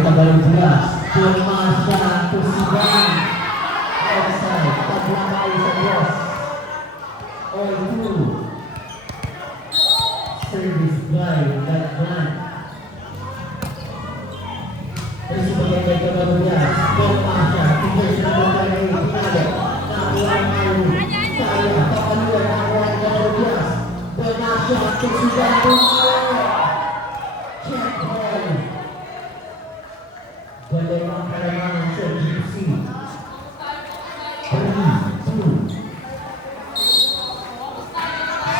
Tagalugas. Pumasa Pusigan. Outside. Paglakay sa boss. All two. Service by Gatman. Terus sebagai Tagalugas. Pumasa. Tinggal sebagai Pinalo. Nakuha malu. Saya. Pakaluan nakuha Tagalugas. Pumasa Pusigan. Check ball. Bagaimana permainan GC 3-2.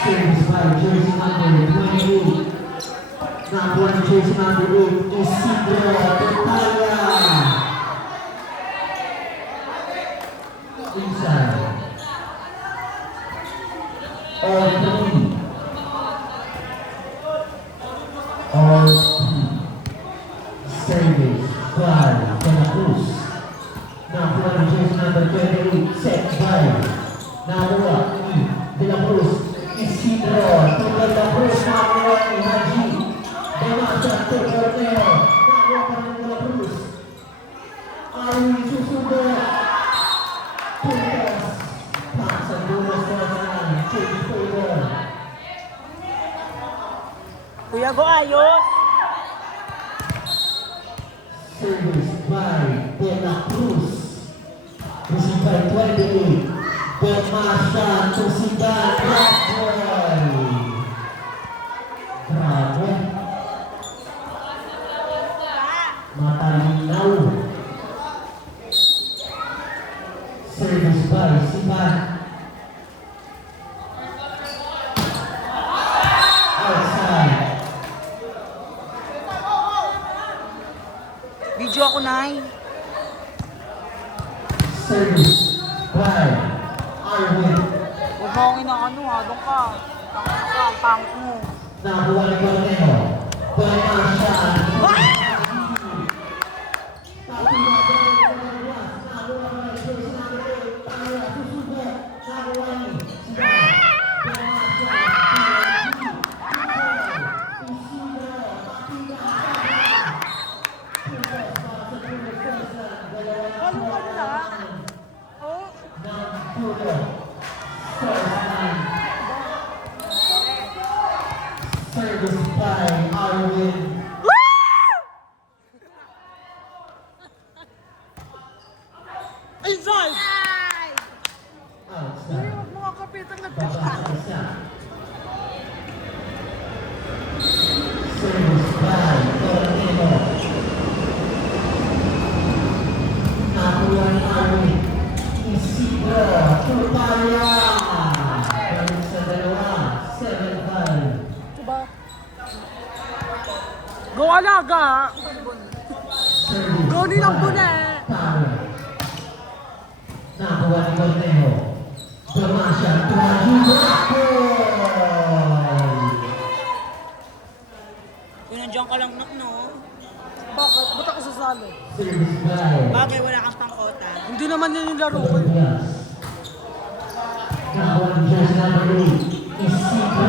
Service by jersey number 28. Nakuha jersey number 8 Isidro Tetaya. Inside. All three. All three. Service by De La Cruz. Nakuha ng jersey number 28, set by nakuha ni De La Cruz. Isidro to De La Cruz, nakuha ni Haji. Demasa to Corneo, nakuha pa rin De La Cruz. Ay susunod. Puntos. Pasa dulo sa kanan. Change favor. Kuya Go, ayos! Service by De La Cruz. Received by 28. Demasa Tusigan. Grabe. Matalinaw. Service by Siban. Outside. Video ako, Nay. Service by Arwin. Huwag mo akong inaano, ha? Doon ka. Tangin ka, ang pangit mo. Nakuha ni Corneo. Demasa. Ano ka nila? Oh? Service by Arwin. Inside! Outside. Huwag mo nga kapitan na Babasa. Service by Corneo. Nakuha ni Arwin. Isidro Tutaya. Balik sa dalawa. 7-5. Diba? Go alaga! Service Go din ang by bune! Taro. Nakuha ni Corneo. Demasa Tuhaji. Kung nandiyan ka lang, no? Bakit? Ba't ako sasali? Service by Bagay, wala kang pangkota. Hindi naman yun yung laro ko. Yes. Nakuha ni jersey number 8. Isidro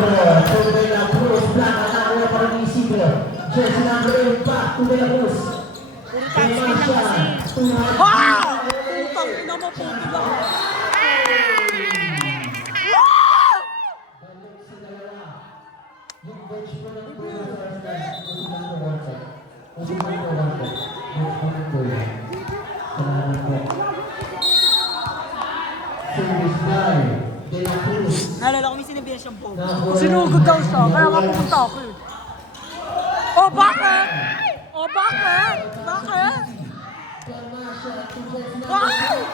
to De La Cruz. Blanca nakuha pa rin ni Isidro. Jersey number 8 back to De La Cruz. Puro touchdown lang kasi. Tuhaji. Ah! Putang ina mo, puto lang. Balik sa dalawa. Yung bench po ng Kuya Sarsas. Usugan ko wanted. Usugan ko wanted. Bench po ng Kuya. Salamat po. Service by De La Cruz. Naalala ko may sinabihan siyang po. Nakuha Sinugod ni daw siya, jersey kaya nga number pumunta ako eh. Oh, bakit? Oh, bakit? Bakit? Demasa to jersey number Ay! 2.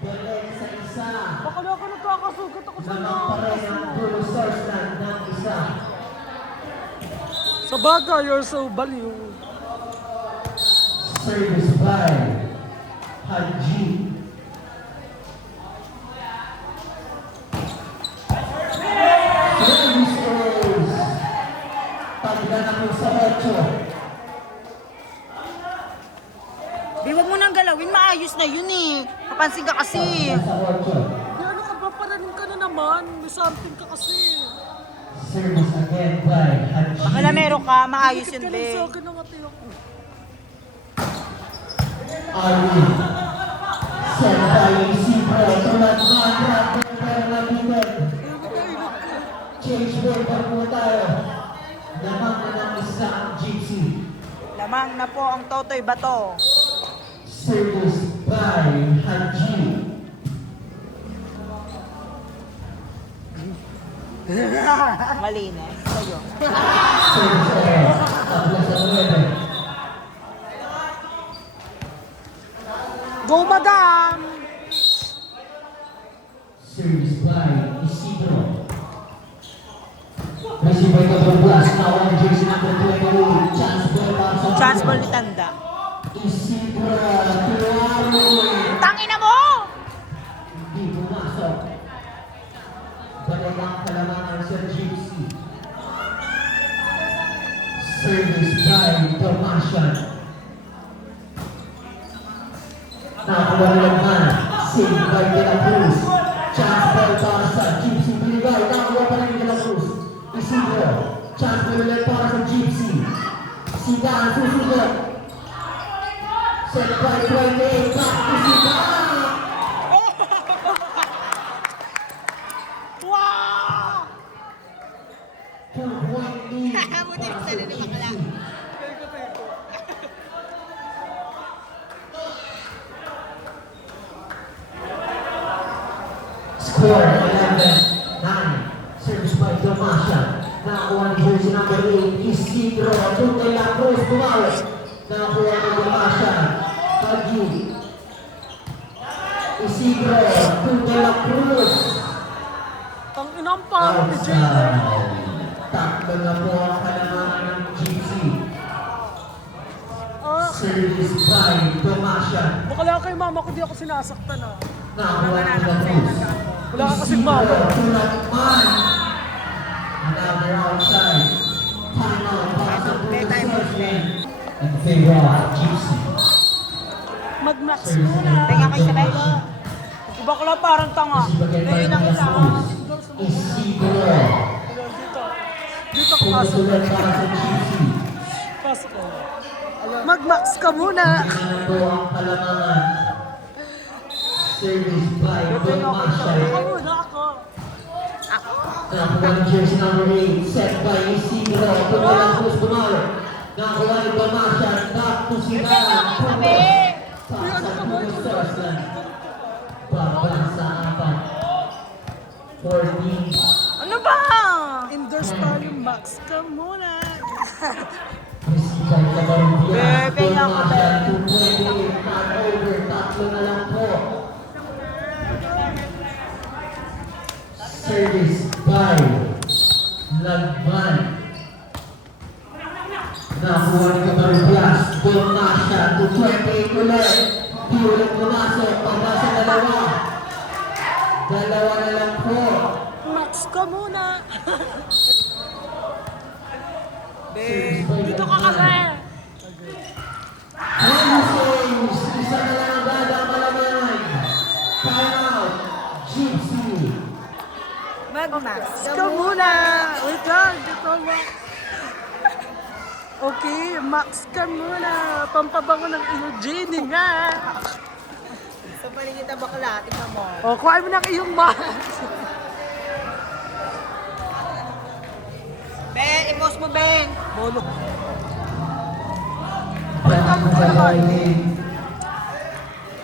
Balik sa isa. Baka na ako nagkakasugat ako sa Naman pa rin ang Blue Stars ng isa. Sa bagay, you're so baliw. Service by Haji. Service is Tagdan ako sa 8. Di, wag mo nang galawin, maayos na yun eh. Papansin ka kasi. Sa 8. Di, ano ka ba? Paranin ka na naman. May something ka kasi. Service again by Haji. Makalamero ka, maayos yun, Galing be. sa akin namatay ako. Arwin. Set by Isidro. Tulad mantra. Pero nabitin. Change paper po tayo. Lamang na ng isang gypsy. Lamang na po ang Totoy Bato. Service by Haji. Malinis. Sa'yo. Service error. Tapos sa 9. Go, madam! Service by Isidro. Receive by Double Blast. Now on jersey number 28. Chance ball para sa Chance ball ni Tanda. Isidro. Tuwari. Tangina mo! Hindi pumasok. Balik ang kalamangan sa gypsy. Service by Tomasian. Nakuha naman. Save by De La Cruz. Chance ball para sa gypsy. Binigay. Nakuha pa rin De La Cruz. Isidro. Chance ball ulit para sa gypsy. Sidan susunod. Set by 28. Back to Sidan. Wow! 2-point lead. Buti yung sali ni Bakla. Score 11-9. Service by Tomasha. Nakakuha ni jersey number 8. Isidro. Tunay La Cruz. Bumawit. Nakakuha ni Tomasha. Pagi. Isidro. Tunay La Cruz. Ang inang parang ni Jay. Outside. Tatlo na po ang kalamangan ng gypsy. Service by Tomasha. Bakala kay mama ko di ako sinasaktan ah. Nakakuha ni La Cruz. Wala ka kasing mama. Tulad-man. Another outside. Time out. Para sa Brooklyn. In favor of Gypsy. Mag-max muna. Tenga kayo sabay. Si bakla parang tanga. Ngayon ang isa. Isidro. Dito. Dito ko pasok. Pumusulat para sa Gypsy. Pasok ko. Mag-max ka muna. Ano po ang kalamangan? Service by Tomasha. Ako muna ako. Nakakuha ni jersey number 8. Set by Isidro. Tunay lang Cruz Bumalo. Nakakuha ni Tomasha. Back to Sinan. Pasa Cruz. Babang sa apat. 14. Ano ba? Endorse tayo, max ka muna. Receive by Cabarrubias. Bebe nga ako, Tomasha. bebe. 228. Not over. Tatlo na lang po. Service by Lagman. Nakuha ni Cabarrubias. Tomasha. 228 ulit. Di ulit pumasok. Pagkasa dalawa. Dalawa na lang po. Max ka muna. Service by Dito ka kasi. Lagman. Helisaves. Isa na lang agad ang kalamangan. Time out. Gypsy. Mag-max Ka muna. Wait lang. Dito max. Okay, max ka muna. Pampabango ng Eugenie nga. Sa paligid na bakla, tingnan mo. O, kuhain mo ng iyong max. Ben, i-post mo, Ben. Bolo. Back to Bailey.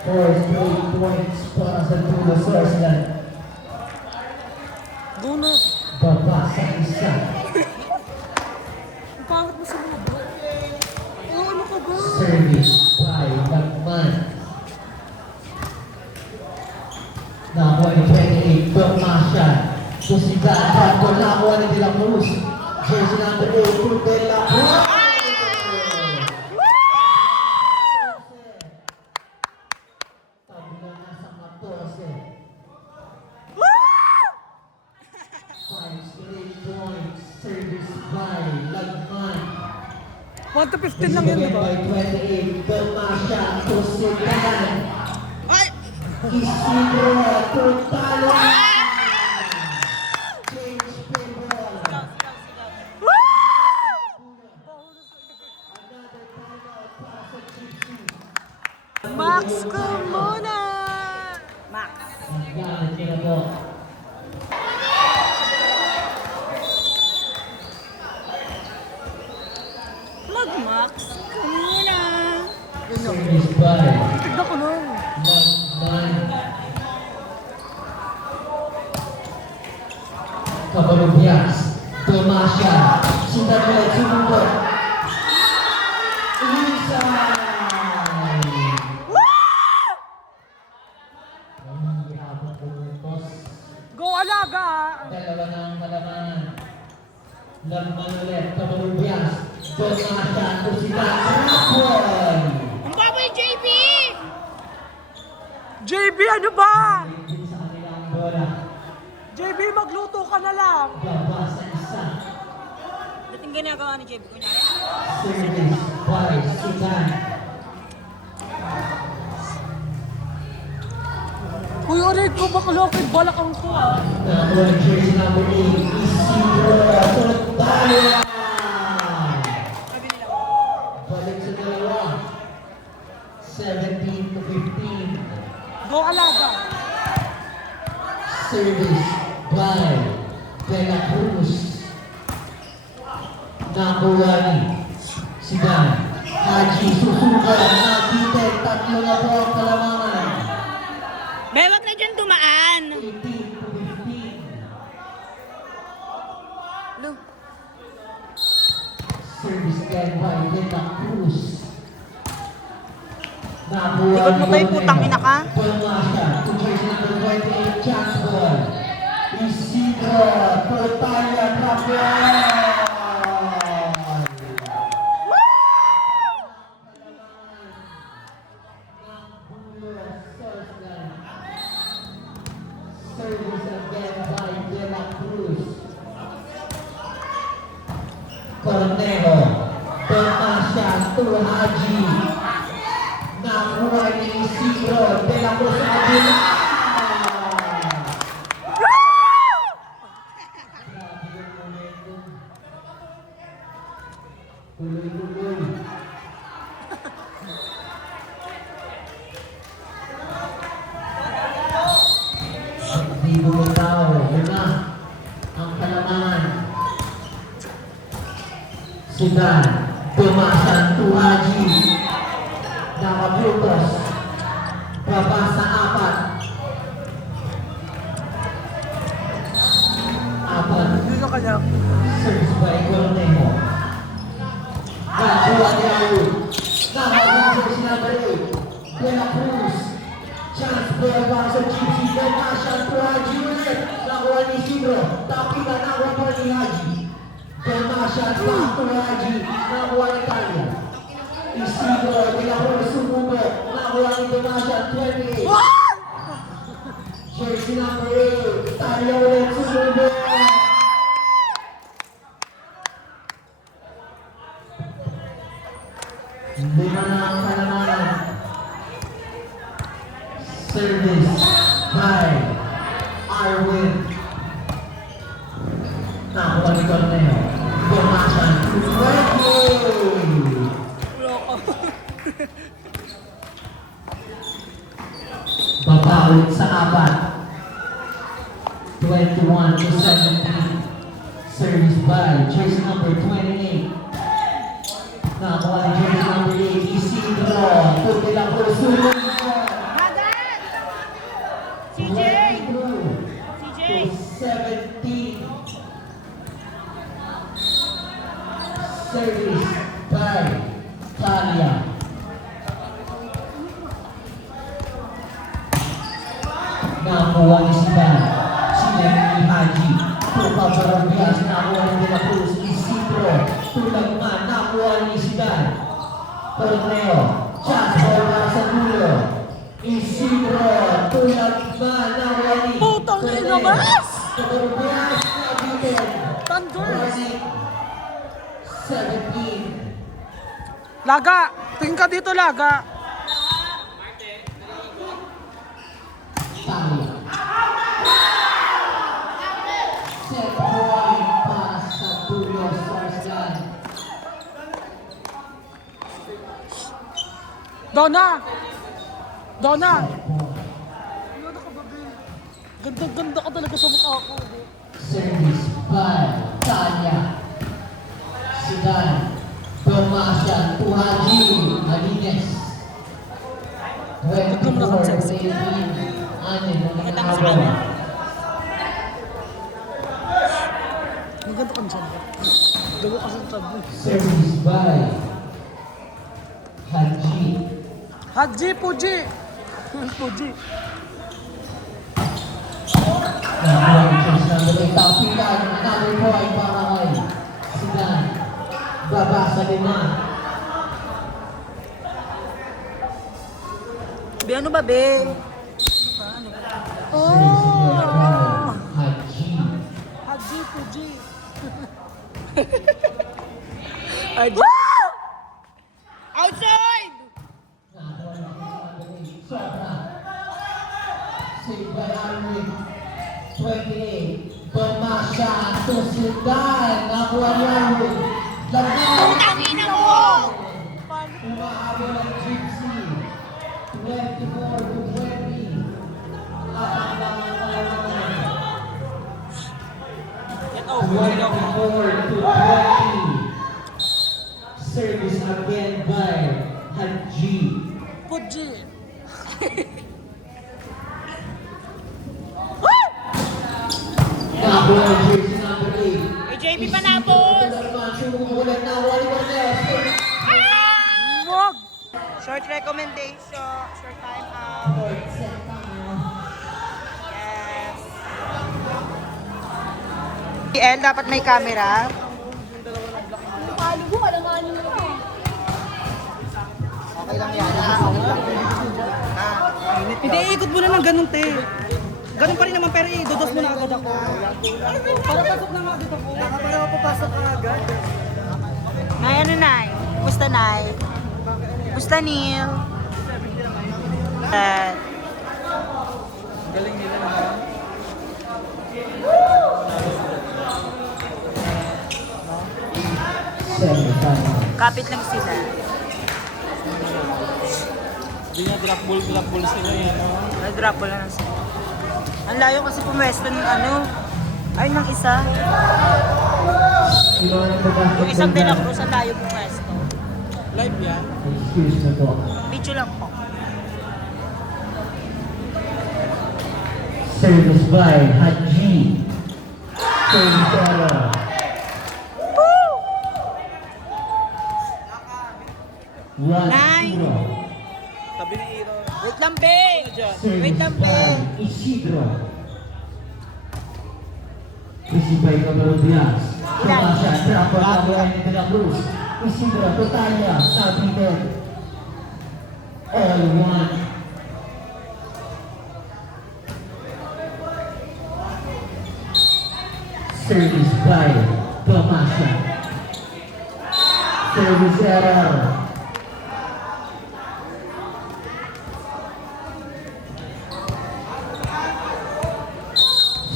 4 straight points para sa Tulo Sourceland. Go na. Baba sa isa. Ang pangit mo sa mga bro. Ano ka ba? Service by Lagman. Nakuha ni 28. Tomasha. Susigahan. Nakuha ni De La Cruz. Jersey number 8. De La Cruz. Tabla na sa 14. 5 straight points. Service by Lagman. 1 to 15 lang yun, di ba? By 28. Tomasha. Susigahan. Ay! Isidro. Tutalo. Change paper. Cabarubias, Tomasha, Sindaglet, sumubot. Inside! Ang gihapon pumuntos. Go Alaga! Dalawa na ang kalaman. Laman ulit, Cabarubias, Tomasha, Tusita, Rapon! Ang baboy, JB! JB, ano ba? Sa kanilang bola. JB, magluto ka na lang. Labas sa isa. Dating ginagawa ni JB, kunyari. Service by Sitan. Uy, ulit ko bakalokit, balakang ko ah. Number jersey number 8, Isidro Tortaya. Balik sa dalawa. 17 to 15. Go Alaga! Service by De La Cruz. Nakuwani. Sigan. Haji susukat. Nakitek. Tatlo na po ang kalamangan. Bewag na dyan dumaan. 18 to 15. Lu. Service guy by De La Cruz. Likod mo tayo, putang ina ka. Tomasha, to jersey number 28, chance ball. Isidro Tortaya Rafael. Service again by De La Cruz. Cornejo, Tomasha, to Haji. Nakuha ni Isidro De La Cruz sa kabila. Grabe yung momentum. Tuloy-tuloy. Hindi bumitaw. Yun na ang kalaman. Sigan, Tomasan, Tuhaji. Nakabutos. Baba sa 4. Dito ka niya. Service by Cornejo. Nakuha ni Raul. Nakabutos si number 8. De La Cruz. Chance ball para sa Gypsy. Tomasha, Tuhaji ulit. Nakuha ni Isidro. Tapita, nakuha pa ni Haji. Tomasha, Tuhaji. Nakuha ni Talia. Isidro, De La Cruz, sumubo. Nakuha ni Tomasha, 28. Jersey number 8. Talia ulit, sumubo. Lima na ang kalaman. Service by Arwin. Nakuha ni Corneo. Tomasan. Babawit sa 4. 21 to 17. Service by jersey number 28. Nakuha ni jersey number 8. Isidro. Tuti lang po sunod. Hagan! CJ! 22 to 17. Service by Talia. Nakuha ni Sigan. Sigan ni Haji. Tuka Barabias. Nakuha ni De La Cruz. Isidro. Tulang man. Nakuha ni Sigan. Corneo. Chance ball para sa dulo. Isidro. Tulang man. Nakuha ni Putang ina, mas! Barabias. Nabitin. Thunders! 17. Laga! Tingin ka dito, Laga! Talia. Set point para sa dulo. Sarsgan. Donna! Donna! Ano ka ba, Bill? Ganda-ganda ka talaga sa mukha ko. Service by Talia. Sigan. Tomasha. Tuhaji. Alines. Tignan mo na kami sexy. 24-18. Ano yung Pakita mo sa camera. Ganda ka dyan. Gago ka sa tab mo. Service by Haji. Haji, Puji! Puji. Nakuha ni Chase number 8. Tapitan, another point para kay Sidan. Babasa din na. Be, ano ba, be? Service by Oh! Haji. Haji, Puji. Haji. Outside! Nakuha ni Chase number 8. Sobra. Saved by Arwin. 28. Babasa to Sidan. Nakuha ni Arwin. Lagay. Tangina mo! Umahabol ang Gypsy. 24 to 20. Apat lang ang kalamangan. 24 to 20. Service again by Haji. Puji. Nahabol ang jersey number 8. JB Panapos! Sumukulat na Wally Cortez. Wag! Short recommendation. Short time out. Yes. El, dapat may camera. Okay lang yan. Okay lang. Hindi, ikot mo na ng ganun, te. Ganun pa rin naman, pero idodos mo na agad ako. Para pasok na nga agad ako. Para papasok ka agad. Nay, ano, Nay? Kumusta, Nay? Kumusta, Neil? Galing nila naman. Semi-final. Kapit lang sila. Hindi na drop ball sila yan, no? Nag-drop ball na lang sila. Ang layo kasi pumwesto ng ano. Ay, ng isa. Yung isang De La Cruz, ang layo pumwesto. Live yan. Excuse na po. Video lang po. Service by Haji. Service error. One, Nine. zero. Sabi ni Iro. Wait lang, be! Service Wait lang, be! by Isidro. Receive by Gabriel Diaz. Tabasya, drop on the line ni De La Cruz. Isidro, Totalia, Sabitin. All one. Service by Tomasya. Service error.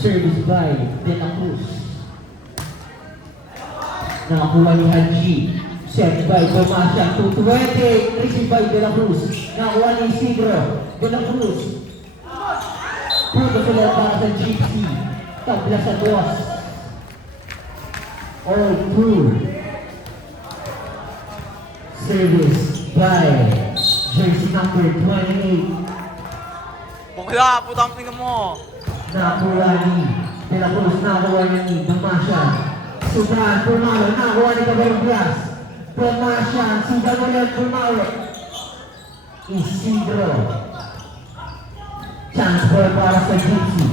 Service by De La Cruz. Nakakuha ni Haji. Set by Tomasya. 220. Receive by De La Cruz. Nakakuha ni Isidro. De La Cruz. Punto sila para sa Gypsy. Tabla sa dos. All two. Service by jersey number 28. Bukla, putang tingnan mo. Nakuha ni De La Cruz, nakuha ni Damasya. Sudan, Pumalo, nakuha ni Gabriel Diaz. Damasya, Sudan ulit, Pumalo. Isidro. Chance ball para sa Gypsy.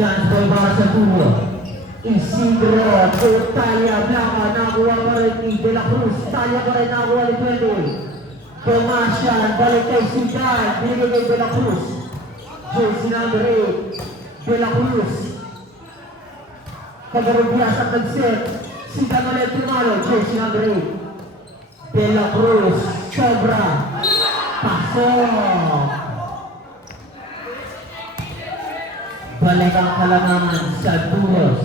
Chance ball para sa Tubo. Isidro, Talia, Blanca, nakuha pa rin ni De La Cruz. Talia pa rin nakuha ni Pedro. Damasya, balik kay Sudan, binigay kay De La Cruz. Jersey number 8, De La Cruz. Kagarubias ang nag-set. Sigan ulit Pumalo, jersey number 8. De La Cruz, Sobra. Pasok. Balik ang kalamangan sa dulo.